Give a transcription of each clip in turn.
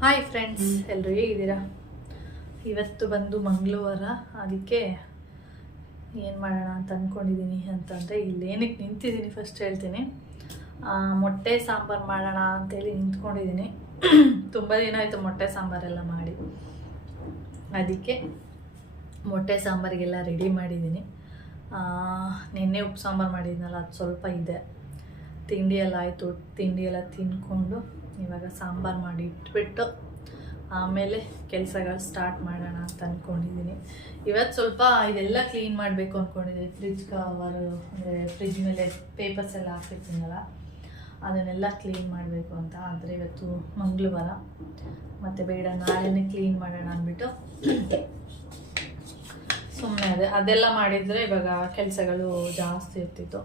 Hi friends, ಎಲ್ಲರೂ ಹೇಗಿದ್ದೀರಾ? ಇವತ್ತು ಬಂದು ಮಂಗಳವಾರ, ಅದಕ್ಕೆ ಏನು ಮಾಡೋಣ ಅಂತ ಅಂದ್ಕೊಂಡಿದ್ದೀನಿ ಅಂತಂದರೆ, ಇಲ್ಲೇನಕ್ಕೆ ನಿಂತಿದ್ದೀನಿ ಫಸ್ಟ್ ಹೇಳ್ತೀನಿ. ಮೊಟ್ಟೆ ಸಾಂಬಾರು ಮಾಡೋಣ ಅಂತೇಳಿ ನಿಂತ್ಕೊಂಡಿದ್ದೀನಿ. ತುಂಬ ದಿನ ಆಯಿತು ಮೊಟ್ಟೆ ಸಾಂಬಾರೆಲ್ಲ ಮಾಡಿ. ಅದಕ್ಕೆ ಮೊಟ್ಟೆ ಸಾಂಬಾರಿಗೆಲ್ಲ ರೆಡಿ ಮಾಡಿದ್ದೀನಿ. ನಿನ್ನೆ ಉಪ್ಪು ಸಾಂಬಾರು ಮಾಡಿದ್ನಲ್ಲ, ಅದು ಸ್ವಲ್ಪ ಇದೆ. ತಿಂಡಿ ಎಲ್ಲ ಆಯಿತು, ತಿಂಡಿ ಎಲ್ಲ ತಿಂದ್ಕೊಂಡು ಇವಾಗ ಸಾಂಬಾರು ಮಾಡಿ ಇಟ್ಬಿಟ್ಟು ಆಮೇಲೆ ಕೆಲಸಗಳು ಸ್ಟಾರ್ಟ್ ಮಾಡೋಣ ಅಂತ ಅಂದ್ಕೊಂಡಿದ್ದೀನಿ. ಇವತ್ತು ಸ್ವಲ್ಪ ಇದೆಲ್ಲ ಕ್ಲೀನ್ ಮಾಡಬೇಕು ಅಂದ್ಕೊಂಡಿದ್ದೀನಿ. ಫ್ರಿಜ್ ಕವರು, ಅಂದರೆ ಫ್ರಿಜ್ ಮೇಲೆ ಪೇಪರ್ಸ್ ಎಲ್ಲ ಹಾಕಿರ್ತೀನಲ್ಲ, ಅದನ್ನೆಲ್ಲ ಕ್ಲೀನ್ ಮಾಡಬೇಕು ಅಂತ. ಆದರೆ ಇವತ್ತು ಮಂಗಳವಾರ, ಮತ್ತು ಬೇಡ ನಾಳೆನೇ ಕ್ಲೀನ್ ಮಾಡೋಣ ಅಂದ್ಬಿಟ್ಟು ಸುಮ್ಮನೆ ಅದೆಲ್ಲ ಮಾಡಿದರೆ ಇವಾಗ ಕೆಲಸಗಳು ಜಾಸ್ತಿ ಇರ್ತಿತ್ತು.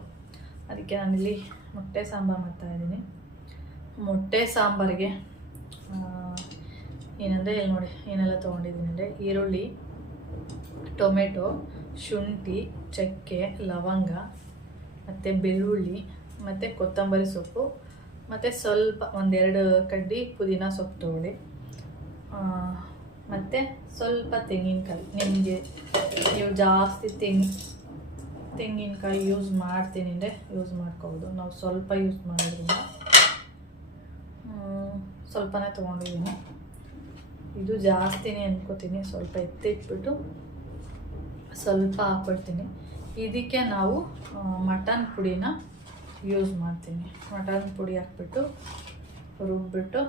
ಅದಕ್ಕೆ ನಾನಿಲ್ಲಿ ಮೊಟ್ಟೆ ಸಾಂಬಾರು ಮಾಡ್ತಾಯಿದ್ದೀನಿ. ಮೊಟ್ಟೆ ಸಾಂಬಾರಿಗೆ ಏನಂದರೆ ಇಲ್ಲಿ ನೋಡಿ ಏನೆಲ್ಲ ತೊಗೊಂಡಿದ್ದೀನಿ ಅಂದರೆ, ಈರುಳ್ಳಿ, ಟೊಮೆಟೊ, ಶುಂಠಿ, ಚಕ್ಕೆ, ಲವಂಗ, ಮತ್ತು ಬೆಳ್ಳುಳ್ಳಿ, ಮತ್ತು ಕೊತ್ತಂಬರಿ ಸೊಪ್ಪು, ಮತ್ತು ಸ್ವಲ್ಪ ಒಂದೆರಡು ಕಡ್ಡಿ ಪುದೀನ ಸೊಪ್ಪು ತೊಗೊಳ್ಳಿ, ಮತ್ತು ಸ್ವಲ್ಪ ತೆಂಗಿನಕಾಯಿ. ನಿಮಗೆ ನೀವು ಜಾಸ್ತಿ ತೆಂಗಿನಕಾಯಿ ಯೂಸ್ ಮಾಡ್ತೀನಿ ಅಂದರೆ ಯೂಸ್ ಮಾಡ್ಕೋಬೋದು. ನಾವು ಸ್ವಲ್ಪ ಯೂಸ್ ಮಾಡೋದ್ರಿಂದ ಸ್ವಲ್ಪನೇ ತೊಗೊಂಡಿದ್ದೀನಿ. ಇದು ಜಾಸ್ತಿನೇ ಅನ್ಕೋತೀನಿ. ಸ್ವಲ್ಪ ಎತ್ತಿಟ್ಬಿಟ್ಟು ಸ್ವಲ್ಪ ಹಾಕ್ಕೊಳ್ತೀನಿ. ಇದಕ್ಕೆ ನಾವು ಮಟನ್ ಪುಡಿನ ಯೂಸ್ ಮಾಡ್ತೀನಿ. ಮಟನ್ ಪುಡಿ ಹಾಕ್ಬಿಟ್ಟು ರುಬ್ಬಿಟ್ಟು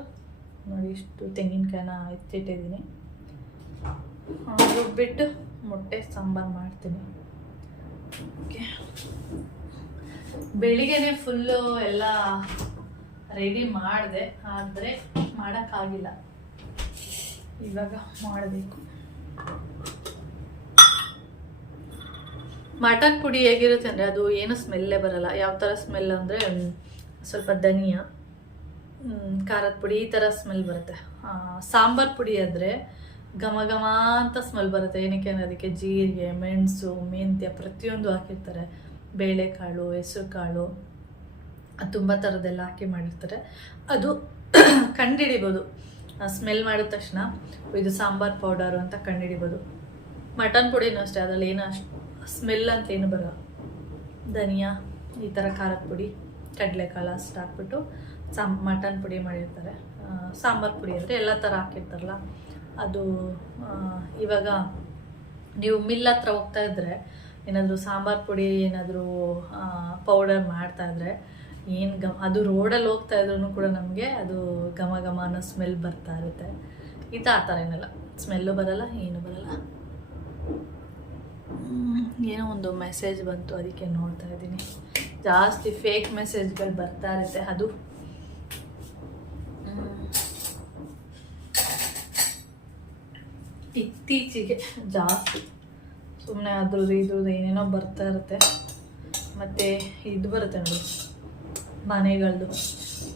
ನೋಡಿ, ಇಷ್ಟು ತೆಂಗಿನಕಾಯಿನ ಎತ್ತಿಟ್ಟಿದ್ದೀನಿ. ರುಬ್ಬಿಟ್ಟು ಮೊಟ್ಟೆ ಸಾಂಬಾರು ಮಾಡ್ತೀನಿ. ಓಕೆ, ಬೆಳಿಗ್ಗೆನೆ ಫುಲ್ಲು ಎಲ್ಲ ರೆಡಿ ಮಾಡಿದೆ, ಆದರೆ ಮಾಡೋಕ್ಕಾಗಿಲ್ಲ. ಇವಾಗ ಮಾಡಬೇಕು. ಮಟನ್ ಪುಡಿ ಹೇಗಿರುತ್ತೆ ಅಂದರೆ, ಅದು ಏನು ಸ್ಮೆಲ್ಲೇ ಬರಲ್ಲ. ಯಾವ ಥರ ಸ್ಮೆಲ್ ಅಂದರೆ, ಸ್ವಲ್ಪ ಧನಿಯಾ, ಖಾರದ ಪುಡಿ ಈ ಥರ ಸ್ಮೆಲ್ ಬರುತ್ತೆ. ಸಾಂಬಾರು ಪುಡಿ ಆದರೆ ಘಮ ಘಮ ಅಂತ ಸ್ಮೆಲ್ ಬರುತ್ತೆ. ಏನಕ್ಕೆ ಅಂದರೆ ಅದಕ್ಕೆ ಜೀರಿಗೆ, ಮೆಣಸು, ಮೆಂತ್ಯ ಪ್ರತಿಯೊಂದು ಹಾಕಿರ್ತಾರೆ. ಬೇಳೆಕಾಳು, ಹೆಸರು ಕಾಳು, ತುಂಬ ಥರದ್ದೆಲ್ಲ ಹಾಕಿ ಮಾಡಿರ್ತಾರೆ. ಅದು ಕಂಡುಹಿಡಿಬೋದು. ಸ್ಮೆಲ್ ಮಾಡಿದ ತಕ್ಷಣ ಇದು ಸಾಂಬಾರು ಪೌಡರು ಅಂತ ಕಂಡುಹಿಡಿಬೋದು. ಮಟನ್ ಪುಡಿನೂ ಅಷ್ಟೇ, ಅದರಲ್ಲಿ ಏನೋ ಅಷ್ಟು ಸ್ಮೆಲ್ ಅಂತ ಏನು ಬರೋಲ್ಲ. ಧನಿಯಾ, ಈ ಥರ ಖಾರದ ಪುಡಿ, ಕಡಲೆಕಾಳು ಅಷ್ಟು ಹಾಕ್ಬಿಟ್ಟು ಮಟನ್ ಪುಡಿ ಮಾಡಿರ್ತಾರೆ. ಸಾಂಬಾರು ಪುಡಿ ಅಂದರೆ ಎಲ್ಲ ಥರ ಹಾಕಿರ್ತಾರಲ್ಲ ಅದು. ಇವಾಗ ನೀವು ಮಿಲ್ ಹತ್ರ ಹೋಗ್ತಾ ಇದ್ದರೆ, ಏನಾದರೂ ಸಾಂಬಾರು ಪುಡಿ ಏನಾದರೂ ಪೌಡರ್ ಮಾಡ್ತಾಯಿದ್ರೆ ಅದು ರೋಡಲ್ಲಿ ಹೋಗ್ತಾ ಇದ್ರೂ ಕೂಡ ನಮಗೆ ಅದು ಘಮ ಘಮ ಅನ್ನೋ ಸ್ಮೆಲ್ ಬರ್ತಾ ಇರುತ್ತೆ. ಇದು ಆ ಥರ ಏನಿಲ್ಲ, ಸ್ಮೆಲ್ಲು ಬರಲ್ಲ, ಏನು ಬರಲ್ಲ. ಏನೋ ಒಂದು ಮೆಸೇಜ್ ಬಂತು, ಅದಕ್ಕೆ ನೋಡ್ತಾ ಇದ್ದೀನಿ. ಜಾಸ್ತಿ ಫೇಕ್ ಮೆಸೇಜ್ಗಳು ಬರ್ತಾ ಇರುತ್ತೆ. ಅದು ಇತ್ತೀಚೆಗೆ ಜಾಸ್ತಿ ಸುಮ್ಮನೆ ಅದ್ರದ್ದು ಇದ್ರದ್ದು ಏನೇನೋ ಬರ್ತಾ ಇರುತ್ತೆ. ಮತ್ತು ಇದು ಬರುತ್ತೆ ನೋಡಿ, ಮನೆಗಳದ್ದು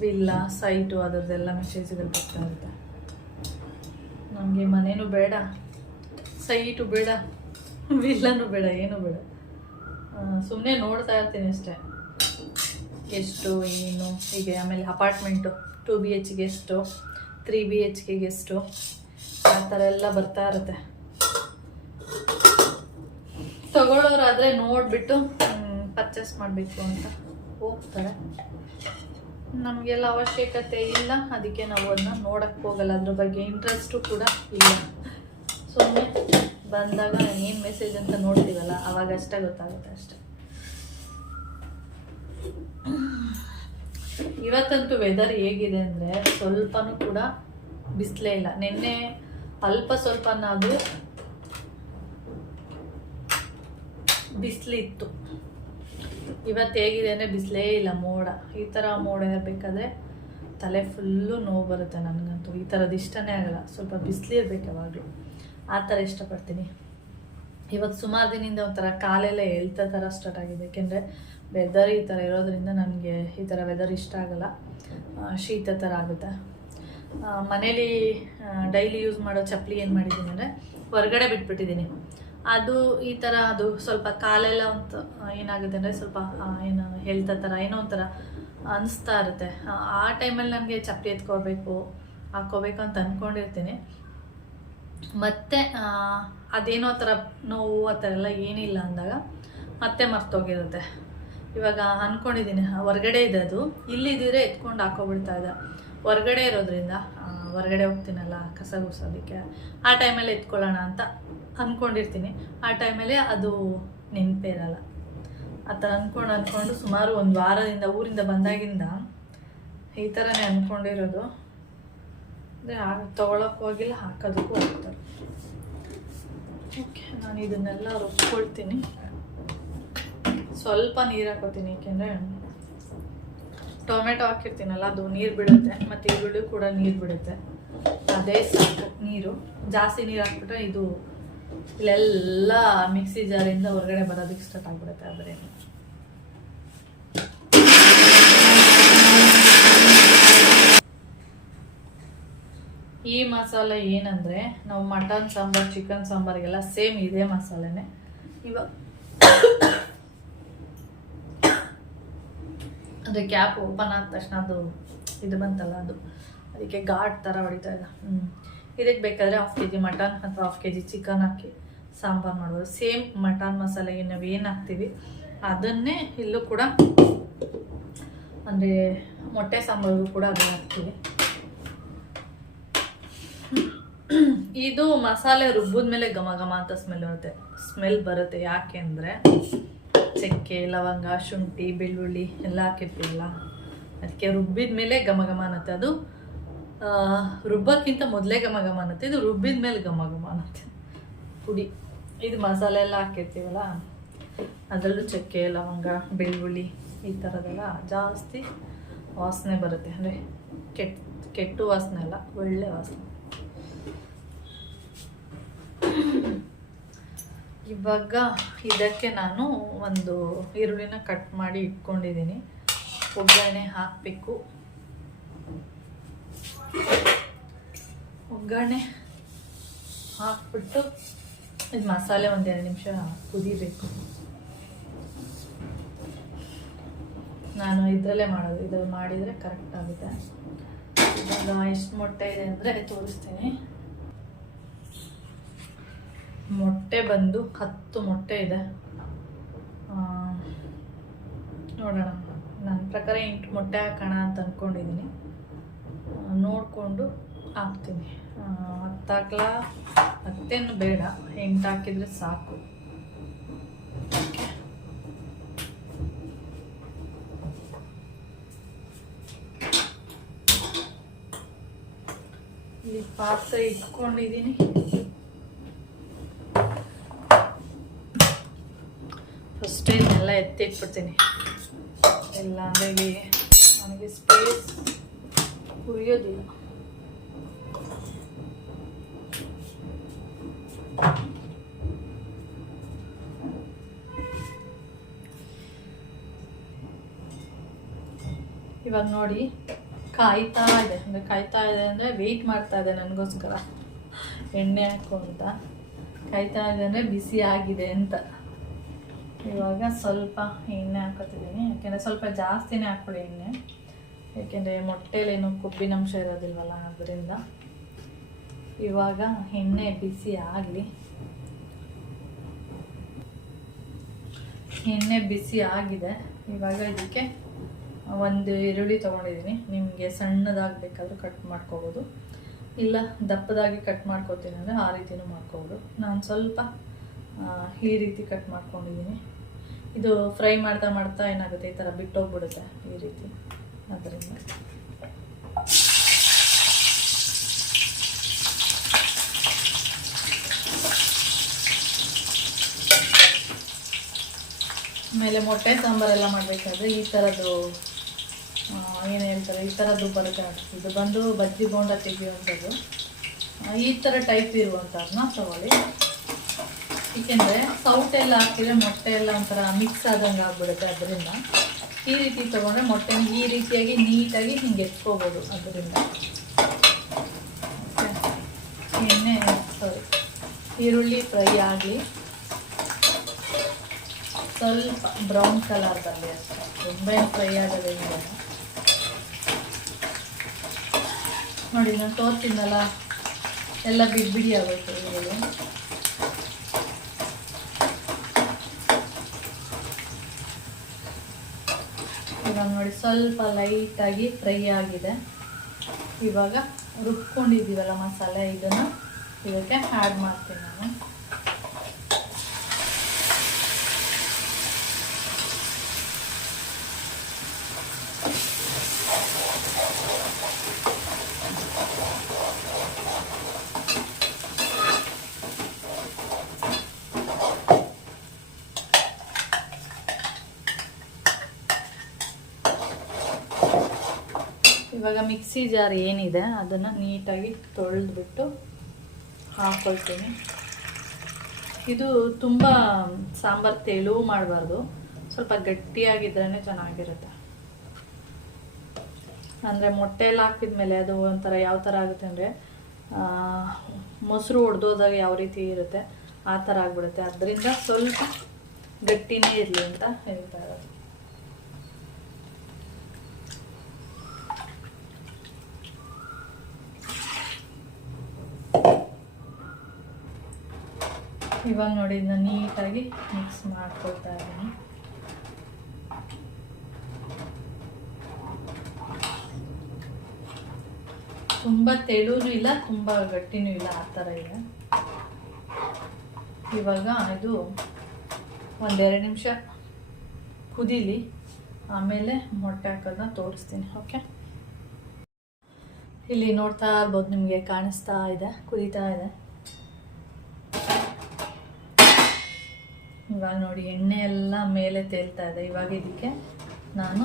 ವಿಲ್ಲಾ, ಸೈಟು, ಅದರದ್ದೆಲ್ಲ ಮೆಸೇಜ್ಗಳು ಬರ್ತಾ ಇರುತ್ತೆ. ನಮಗೆ ಮನೇನೂ ಬೇಡ, ಸೈಟು ಬೇಡ, ವಿಲ್ಲನೂ ಬೇಡ, ಏನೂ ಬೇಡ. ಸುಮ್ಮನೆ ನೋಡ್ತಾ ಇರ್ತೀನಿ ಅಷ್ಟೇ, ಎಷ್ಟು ಏನು ಹೀಗೆ. ಆಮೇಲೆ ಅಪಾರ್ಟ್ಮೆಂಟು 2 BHK ಎಷ್ಟು, 3 BHK ಎಷ್ಟು, ಆ ಥರ ಎಲ್ಲ ಬರ್ತಾ ಇರುತ್ತೆ. ತಗೊಳ್ಳೋರಾದರೆ ನೋಡಿಬಿಟ್ಟು ಪರ್ಚೇಸ್ ಮಾಡಬೇಕು ಅಂತ ಹೋಗ್ತಾರೆ. ನಮಗೆಲ್ಲ ಅವಶ್ಯಕತೆ ಇಲ್ಲ, ಅದಕ್ಕೆ ನಾವು ಅದನ್ನ ನೋಡೋಕ್ಕೆ ಹೋಗಲ್ಲ. ಅದ್ರ ಬಗ್ಗೆ ಇಂಟ್ರೆಸ್ಟು ಕೂಡ ಇಲ್ಲ. ಸುಮ್ಮನೆ ಬಂದಾಗ ಏನು ಮೆಸೇಜ್ ಅಂತ ನೋಡ್ತೀವಲ್ಲ, ಅವಾಗಷ್ಟೇ ಗೊತ್ತಾಗುತ್ತೆ ಅಷ್ಟೆ. ಇವತ್ತಂತೂ ವೆದರ್ ಹೇಗಿದೆ ಅಂದರೆ, ಸ್ವಲ್ಪನೂ ಕೂಡ ಬಿಸಿಲೇ ಇಲ್ಲ. ನಿನ್ನೆ ಅಲ್ಪ ಸ್ವಲ್ಪನಾದರೂ ಬಿಸಿಲಿತ್ತು. ಇವತ್ತು ಹೇಗಿದೆ ಅಂದರೆ ಬಿಸಿಲೇ ಇಲ್ಲ, ಮೋಡ. ಈ ಥರ ಮೋಡ ಇರಬೇಕಾದ್ರೆ ತಲೆ ಫುಲ್ಲು ನೋವು ಬರುತ್ತೆ ನನಗಂತೂ. ಈ ಥರದ್ದು ಇಷ್ಟನೇ ಆಗಲ್ಲ. ಸ್ವಲ್ಪ ಬಿಸಿಲಿರ್ಬೇಕು ಯಾವಾಗಲೂ, ಆ ಥರ ಇಷ್ಟಪಡ್ತೀನಿ. ಇವತ್ತು ಸುಮಾರು ದಿನದಿಂದ ಒಂಥರ ಕಾಲೆಲ್ಲ ಎಳ್ತ ಥರ ಸ್ಟಾರ್ಟ್ ಆಗಿದೆ. ಏಕೆಂದರೆ ವೆದರ್ ಈ ಥರ ಇರೋದ್ರಿಂದ ನನಗೆ ಈ ಥರ ವೆದರ್ ಇಷ್ಟ ಆಗಲ್ಲ. ಶೀತ ಥರ ಆಗುತ್ತೆ. ಮನೇಲಿ ಡೈಲಿ ಯೂಸ್ ಮಾಡೋ ಚಪ್ಪಲಿ ಏನು ಮಾಡಿದ್ದೀನಿ ಅಂದರೆ, ಹೊರಗಡೆ ಬಿಟ್ಬಿಟ್ಟಿದ್ದೀನಿ. ಅದು ಈ ಥರ ಅದು ಸ್ವಲ್ಪ ಕಾಲೆಲ್ಲ ಒಂದು ಏನಾಗುತ್ತೆ ಅಂದರೆ, ಸ್ವಲ್ಪ ಏನು ಹೇಳ್ತಾ ಥರ ಏನೋ ಒಂಥರ ಅನಿಸ್ತಾ ಇರುತ್ತೆ. ಆ ಟೈಮಲ್ಲಿ ನನಗೆ ಚಪ್ಪಲಿ ಎತ್ಕೊಳ್ಬೇಕು, ಹಾಕೋಬೇಕು ಅಂತ ಅಂದ್ಕೊಂಡಿರ್ತೀನಿ. ಮತ್ತೆ ಅದೇನೋ ಥರ ನೋವು ಆ ಥರ ಎಲ್ಲ ಏನಿಲ್ಲ ಅಂದಾಗ ಮತ್ತೆ ಮರ್ತೋಗಿರುತ್ತೆ. ಇವಾಗ ಅಂದ್ಕೊಂಡಿದ್ದೀನಿ ಹೊರಗಡೆ ಇದೆ, ಅದು ಇಲ್ಲಿದ್ದರೆ ಎತ್ಕೊಂಡು ಹಾಕೋಬಿಡ್ತಾ ಇದೆ. ಹೊರಗಡೆ ಇರೋದ್ರಿಂದ ಹೊರಗಡೆ ಹೋಗ್ತೀನಲ್ಲ ಕಸ ಗುಡ್ಸೋದಕ್ಕೆ, ಆ ಟೈಮಲ್ಲಿ ಎತ್ಕೊಳ್ಳೋಣ ಅಂತ ಅಂದ್ಕೊಂಡಿರ್ತೀನಿ. ಆ ಟೈಮಲ್ಲಿ ಅದು ನೆನಪೇ ಇರಲ್ಲ. ಆ ಥರ ಅಂದ್ಕೊಂಡು ಸುಮಾರು ಒಂದು ವಾರದಿಂದ ಊರಿಂದ ಬಂದಾಗಿಂದ ಈ ಥರನೇ ಅಂದ್ಕೊಂಡಿರೋದು. ಅಂದರೆ ತೊಗೊಳಕ್ಕೆ ಹೋಗಿಲ್ಲ, ಹಾಕೋದಕ್ಕೂ ಹೋಗ್ತಾರೆ. ಓಕೆ, ನಾನು ಇದನ್ನೆಲ್ಲ ರುಬ್ಕೊಳ್ತೀನಿ. ಸ್ವಲ್ಪ ನೀರು ಹಾಕೋತೀನಿ, ಏಕೆಂದರೆ ಟೊಮೆಟೊ ಹಾಕಿರ್ತೀನಲ್ಲ ಅದು ನೀರು ಬಿಡುತ್ತೆ, ಮತ್ತು ಈರುಳ್ಳಿ ಕೂಡ ನೀರು ಬಿಡುತ್ತೆ. ಅದೇ ಸಾಕು ನೀರು. ಜಾಸ್ತಿ ನೀರು ಹಾಕ್ಬಿಟ್ರೆ ಇದು ಇಲ್ಲೆಲ್ಲ ಮಿಕ್ಸಿ ಜಾರಿಂದ ಹೊರಗಡೆ ಬರೋದಕ್ಕೆ ಸ್ಟಾರ್ಟ್ ಆಗಿಬಿಡುತ್ತೆ. ಆದರೆ ಈ ಮಸಾಲೆ ಏನಂದರೆ ನಾವು ಮಟನ್ ಸಾಂಬಾರು, ಚಿಕನ್ ಸಾಂಬಾರಿಗೆಲ್ಲ ಸೇಮ್ ಇದೇ ಮಸಾಲೆನೇ. ಇವಾಗ ಅಂದರೆ ಕ್ಯಾಪ್ ಓಪನ್ ಆದ ತಕ್ಷಣ ಅದು ಇದು ಬಂತಲ್ಲ, ಅದಕ್ಕೆ ಘಾಟ್ ಥರ ಹೊಡಿತಾ ಇದೆ. ಇದಕ್ಕೆ ಬೇಕಾದರೆ 1/2 kg ಮಟನ್ ಅಥವಾ 1/2 kg ಚಿಕನ್ ಹಾಕಿ ಸಾಂಬಾರು ಮಾಡ್ಬೋದು. ಸೇಮ್ ಮಟನ್ ಮಸಾಲೆಗೆ ನಾವೇನು ಹಾಕ್ತೀವಿ ಅದನ್ನೇ ಇಲ್ಲೂ ಕೂಡ, ಅಂದರೆ ಮೊಟ್ಟೆ ಸಾಂಬಾರಿಗೂ ಕೂಡ ಅದನ್ನು ಹಾಕ್ತೀವಿ. ಇದು ಮಸಾಲೆ ರುಬ್ಬಿದ ಮೇಲೆ ಘಮ ಘಮ ಅಂತ ಸ್ಮೆಲ್ ಬರುತ್ತೆ. ಯಾಕೆ ಅಂದರೆ ಚಕ್ಕೆ, ಲವಂಗ, ಶುಂಠಿ, ಬೆಳ್ಳುಳ್ಳಿ ಎಲ್ಲ ಹಾಕಿರ್ತೀವಲ್ಲ, ಅದಕ್ಕೆ ರುಬ್ಬಿದ ಮೇಲೆ ಘಮ ಘಮ ಅನ್ನತ್ತೆ. ಅದು ರುಬ್ಬಕ್ಕಿಂತ ಮೊದಲೇ ಘಮ ಘಮ ಅನ್ನತ್ತೆ, ಇದು ರುಬ್ಬಿದ ಮೇಲೆ ಘಮ ಘಮ ಅನ್ನತ್ತೆ ಪುಡಿ. ಇದು ಮಸಾಲೆ ಎಲ್ಲ ಹಾಕಿರ್ತೀವಲ್ಲ, ಅದರಲ್ಲೂ ಚಕ್ಕೆ, ಲವಂಗ, ಬೆಳ್ಳುಳ್ಳಿ ಈ ಥರದೆಲ್ಲ ಜಾಸ್ತಿ ವಾಸನೆ ಬರುತ್ತೆ. ಅಂದರೆ ಕೆಟ್ಟು ವಾಸನೆ ಅಲ್ಲ, ಒಳ್ಳೆ ವಾಸನೆ. ಇವಾಗ ಇದಕ್ಕೆ ನಾನು ಒಂದು ಈರುಳ್ಳಿನ ಕಟ್ ಮಾಡಿ ಇಟ್ಕೊಂಡಿದ್ದೀನಿ. ಒಗ್ಗರಣೆ ಹಾಕಬೇಕು. ಒಗ್ಗರಣೆ ಹಾಕ್ಬಿಟ್ಟು ಇದು ಮಸಾಲೆ 1-2 ನಿಮಿಷ ಕುದಿಬೇಕು. ನಾನು ಇದರಲ್ಲೇ ಮಾಡೋದು, ಇದ್ರಲ್ಲಿ ಮಾಡಿದರೆ ಕರೆಕ್ಟ್ ಆಗುತ್ತೆ. ಇವಾಗ ಎಷ್ಟು ಮೊಟ್ಟೆ ಇದೆ ಅಂದರೆ ತೋರಿಸ್ತೀನಿ. ಮೊಟ್ಟೆ ಬಂದು 10 ಮೊಟ್ಟೆ ಇದೆ. ನೋಡೋಣ, ನನ್ನ ಪ್ರಕಾರ 8 ಮೊಟ್ಟೆ ಹಾಕೋಣ ಅಂತ ಅಂದ್ಕೊಂಡಿದ್ದೀನಿ. ನೋಡಿಕೊಂಡು ಹಾಕ್ತೀನಿ. 10 ಹಾಕ್ಲಾ? 10 ಬೇಡ, 8 ಹಾಕಿದರೆ ಸಾಕು. ಇಲ್ಲಿ ಪಾತ್ರೆ ಇಟ್ಕೊಂಡಿದ್ದೀನಿ. ಫಸ್ಟೇ ಇದನ್ನೆಲ್ಲ ಎತ್ತಿಟ್ಬಿಡ್ತೀನಿ, ಇಲ್ಲ ಅಂದರೆ ನನಗೆ ಸ್ಪೇಸ್ ಉಳಿಯೋದಿಲ್ಲ. ಇವಾಗ ನೋಡಿ ಕಾಯ್ತಾ ಇದೆ ಅಂದರೆ ವೆಯ್ಟ್ ಮಾಡ್ತಾ ಇದೆ ನನಗೋಸ್ಕರ. ಎಣ್ಣೆ ಹಾಕು ಅಂತ ಕಾಯ್ತಾ ಇದೆ ಅಂದರೆ ಬಿಸಿ ಆಗಿದೆ ಅಂತ. ಇವಾಗ ಸ್ವಲ್ಪ ಎಣ್ಣೆ ಹಾಕೋತಿದ್ದೀನಿ, ಯಾಕೆಂದರೆ ಸ್ವಲ್ಪ ಜಾಸ್ತಿನೇ ಹಾಕ್ಕೊಳ್ಳಿ ಎಣ್ಣೆ, ಯಾಕೆಂದರೆ ಮೊಟ್ಟೆಲೇನು ಕೊಬ್ಬಿನಂಶ ಇರೋದಿಲ್ವಲ್ಲ, ಅದರಿಂದ. ಇವಾಗ ಎಣ್ಣೆ ಬಿಸಿ ಆಗಲಿ. ಎಣ್ಣೆ ಬಿಸಿ ಆಗಿದೆ. ಇವಾಗ ಇದಕ್ಕೆ ಒಂದು ಈರುಳ್ಳಿ ತೊಗೊಂಡಿದ್ದೀನಿ. ನಿಮಗೆ ಸಣ್ಣದಾಗಬೇಕಾದ್ರೂ ಕಟ್ ಮಾಡ್ಕೋಬೋದು, ಇಲ್ಲ ದಪ್ಪದಾಗಿ ಕಟ್ ಮಾಡ್ಕೋತೀನಿ ಅಂದರೆ ಆ ರೀತಿಯೂ ಮಾಡ್ಕೋಬೋದು. ನಾನು ಸ್ವಲ್ಪ ಈ ರೀತಿ ಕಟ್ ಮಾಡ್ಕೊಂಡಿದ್ದೀನಿ. ಇದು ಫ್ರೈ ಮಾಡ್ತಾ ಏನಾಗುತ್ತೆ, ಈ ಥರ ಬಿಟ್ಟೋಗ್ಬಿಡುತ್ತೆ ಈ ರೀತಿ. ಅದರಿಂದ ಆಮೇಲೆ ಮೊಟ್ಟೆ ಸಾಂಬಾರೆಲ್ಲ ಮಾಡಬೇಕಾದ್ರೆ ಈ ಥರದ್ದು ಏನು ಹೇಳ್ತಾರೆ, ಈ ಥರದ್ದು ಬರುತ್ತೆ. ಇದು ಬಂದು ಬಜ್ಜಿ ಬೋಂಡ ತೆಗೆಯುವಂಥದ್ದು. ಈ ಥರ ಟೈಪ್ ಇರುವಂಥದ್ದನ್ನ ತಗೊಳ್ಳಿ. ಏಕೆಂದರೆ ಸೌಟೆಲ್ಲ ಹಾಕಿದರೆ ಮೊಟ್ಟೆ ಎಲ್ಲ ಒಂಥರ ಮಿಕ್ಸ್ ಆದಂಗೆ ಆಗ್ಬಿಡುತ್ತೆ. ಅದರಿಂದ ಈ ರೀತಿ ತೊಗೊಂಡ್ರೆ ಮೊಟ್ಟೆ ಈ ರೀತಿಯಾಗಿ ನೀಟಾಗಿ ಹಿಂಗೆ ಎತ್ಕೋಬೋದು. ಅದರಿಂದ ಈರುಳ್ಳಿ ಫ್ರೈ ಆಗಲಿ, ಸ್ವಲ್ಪ ಬ್ರೌನ್ ಕಲರ್ ಬರಲಿ ಅಷ್ಟೇ, ತುಂಬ ಫ್ರೈ ಆಗೋದೇನಿಲ್ಲ. ನೋಡಿ ನಾನು ತೋರ್ಸಿದ್ನಲ್ಲ ಎಲ್ಲ ಬಿಡಿ ಬಿಡಿ ಆಗೋಯ್ತು ಇವಾಗ. ಇವಾಗ ನೋಡಿ ಸ್ವಲ್ಪ ಲೈಟಾಗಿ ಫ್ರೈ ಆಗಿದೆ. ಇವಾಗ ರುಬ್ಕೊಂಡಿದ್ದೀವಲ್ಲ ಮಸಾಲೆ, ಇದನ್ನು ಇದಕ್ಕೆ ಆ್ಯಡ್ ಮಾಡ್ತೀನಿ ನಾನು. ಇವಾಗ ಮಿಕ್ಸಿ ಜಾರ್ ಏನಿದೆ ಅದನ್ನು ನೀಟಾಗಿ ತೊಳೆದ್ಬಿಟ್ಟು ಹಾಕ್ಕೊಳ್ತೀನಿ. ಇದು ತುಂಬ ಸಾಂಬಾರು ತೆಳು ಮಾಡಬಾರ್ದು, ಸ್ವಲ್ಪ ಗಟ್ಟಿಯಾಗಿದ್ರೇ ಚೆನ್ನಾಗಿರುತ್ತೆ. ಅಂದರೆ ಮೊಟ್ಟೆ ಎಲ್ಲ ಹಾಕಿದ್ಮೇಲೆ ಅದು ಒಂಥರ ಯಾವ ಥರ ಆಗುತ್ತೆ ಅಂದರೆ ಮೊಸರು ಒಡೆದೋದಾಗ ಯಾವ ರೀತಿ ಇರುತ್ತೆ ಆ ಥರ ಆಗಿಬಿಡುತ್ತೆ. ಅದರಿಂದ ಸ್ವಲ್ಪ ಗಟ್ಟಿನೇ ಇರಲಿ ಅಂತ ಹೇಳ್ತಾ ಇರೋದು. ಇವಾಗ ನೋಡಿ ಇದನ್ನ ನೀಟಾಗಿ ಮಿಕ್ಸ್ ಮಾಡ್ಕೊಳ್ತಾ ಇದ್ದೀನಿ. ತುಂಬ ತೆಳುನೂ ಇಲ್ಲ, ತುಂಬ ಗಟ್ಟಿನೂ ಇಲ್ಲ, ಆ ಥರ ಇದೆ. ಇವಾಗ ಇದು ಒಂದೆರಡು ನಿಮಿಷ ಕುದೀಲಿ, ಆಮೇಲೆ ಮೊಟ್ಟೆ ಹಾಕೋದನ್ನ ತೋರಿಸ್ತೀನಿ. ಓಕೆ, ಇಲ್ಲಿ ನೋಡ್ತಾ ಇರ್ಬೋದು, ನಿಮಗೆ ಕಾಣಿಸ್ತಾ ಇದೆ, ಕುದೀತಾ ಇದೆ. ಇವಾಗ ನೋಡಿ ಎಣ್ಣೆ ಎಲ್ಲ ಮೇಲೆ ತೇಲ್ತಾ ಇದೆ. ಇವಾಗ ಇದಕ್ಕೆ ನಾನು